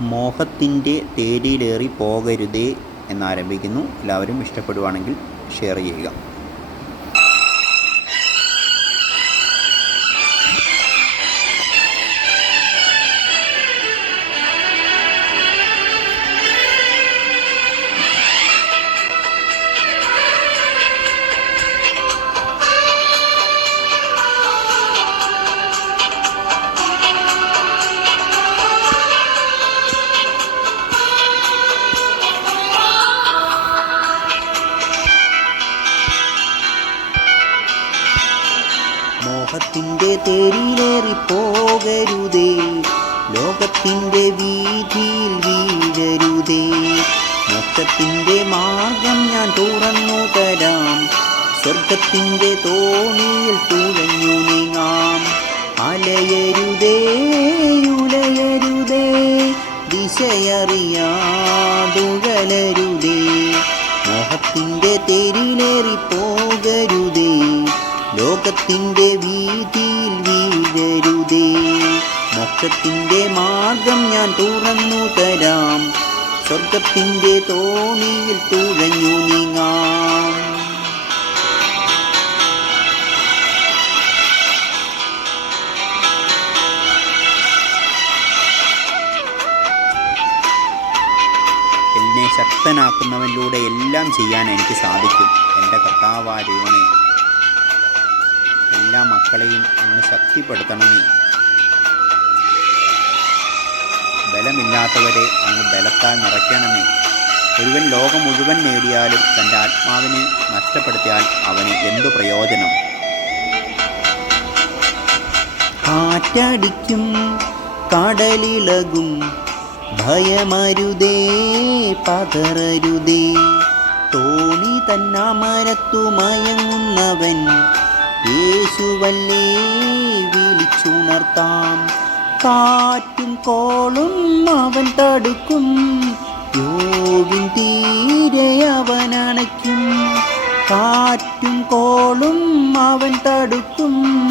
മോഹത്തിന്റെ തേരിലേറി പോകരുതേ എന്നാരംഭിക്കുന്നു. എല്ലാവരും ഇഷ്ടപ്പെടുവാണെങ്കിൽ ഷെയർ ചെയ്യുക. മോഹത്തിന്റെ തേരിലേറി പോകരുതേ ലോകത്തിന്റെ വീതിയിൽ വീഴരുതേ. മോക്ഷത്തിന്റെ മാർഗം ഞാൻ തുറന്നു തരാം. സ്വർഗത്തിന്റെ തോണിയിൽ തുഴഞ്ഞു നീങ്ങാം. അലയരുതേ ഉലയരുതേ മോഹത്തിന്റെ തേരിലേറി പോകരുതേ ലോകത്തിന്റെ വീതിയിൽ വീഴരുതേ. മോക്ഷത്തിന്റെ മാർഗം ഞാൻ തുറന്നു തരാം. സ്വർഗത്തിന്റെ തോണിയിൽ തുഴഞ്ഞു നീങ്ങാം. എന്നെ ശക്തനാക്കുന്നവനിലൂടെ എല്ലാം ചെയ്യാൻ എനിക്ക് സാധിക്കും. എന്റെ കർത്താവായ ദൈവമേ. എല്ലാ മക്കളെയും അങ്ങ് ശക്തിപ്പെടുത്തണമേ. ബലമില്ലാത്തവരെ അങ്ങ് ബലത്താൽ നിറയ്ക്കണമേ. ഒരുവൻ ലോകം മുഴുവൻ നേടിയാലും തന്റെ ആത്മാവിനെ നഷ്ടപ്പെടുത്തിയാൽ അവന് എന്തു പ്രയോജനം? കാറ്റടിക്കും കടലിളകും ഭയമരുതേ പതറരുതേ. തോണി തന്നാമരത്തു മയങ്ങുന്നവൻ യേശുവല്ലേ വിളിച്ചുണർത്താം. കാറ്റും കോളും അവൻ തടുക്കും. യോവിൻ തീരെ അവൻ അണയ്ക്കും. കാറ്റും കോളും അവൻ തടുക്കും.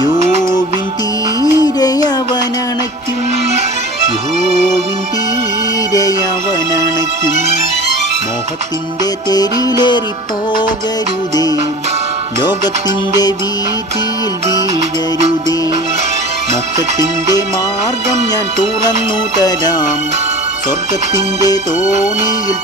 യോവിൻ തീരെ അവൻ അണയ്ക്കും. യോവിൻ തീരെ അവൻ അണയ്ക്കും. മോഹത്തിന്റെ തെരിലേറി പോകരുതേ ലോകത്തിന്റെ വീതിയിൽ വീഴരുതേ. മോക്ഷത്തിന്റെ മാർഗം ഞാൻ തുറന്നു തരാം. സ്വർഗത്തിന്റെ തോണിയിൽ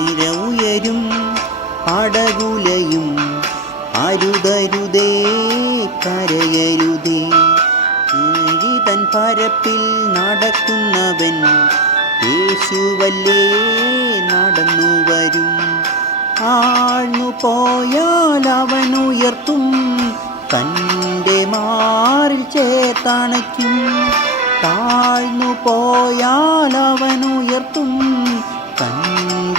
തിര ഉയരും പടകുലയും അരുതരുതേ കരയരുതേ. തൻ പരപ്പിൽ നടക്കുന്നവൻ യേശുവല്ലേ നടന്നു വരും. ആഴ്ന്നു പോയാൽ അവൻ ഉയർത്തും തന്റെ മാറിൽ ചേർത്തണയ്ക്കും. താഴ്ന്നു പോയാൽ അവൻ ഉയർത്തും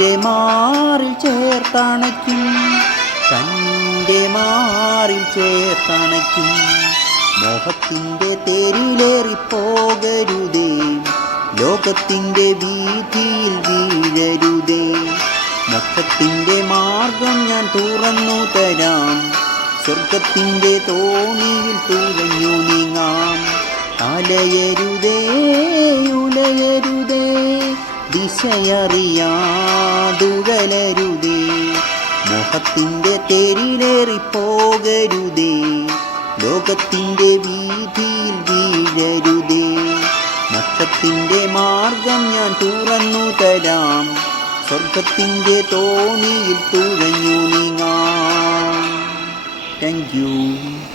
തന്റെ മാറിൽ ചേർത്തണയ്ക്കും. തന്റെ മാറിൽ ചേർത്തണയ്ക്കും. മോഹത്തിന്റെ തേരിലേറി പോകരുതേ ലോകത്തിന്റെ വീതിയിൽ വീഴരുതേ. മോക്ഷത്തിന്റെ മാർഗം ഞാൻ തുറന്നു തരാം. സ്വർഗത്തിന്റെ തോണിയിൽ തുഴഞ്ഞു നീങ്ങാം. അലയരുതേ ഉലയരുതേ. ദിശയറിയാതുഴലരുതേ മോഹത്തിന്റെ തേരിലേറി പോകരുതേ. ലോകത്തിന്റെ വീതിയിൽ വീഴരുതേ. മോക്ഷത്തിന്റെ മാർഗം ഞാൻ തുറന്നു തരാം. സ്വർഗത്തിന്റെ തോണിയിൽ തുഴഞ്ഞു നീങ്ങാം. Thank you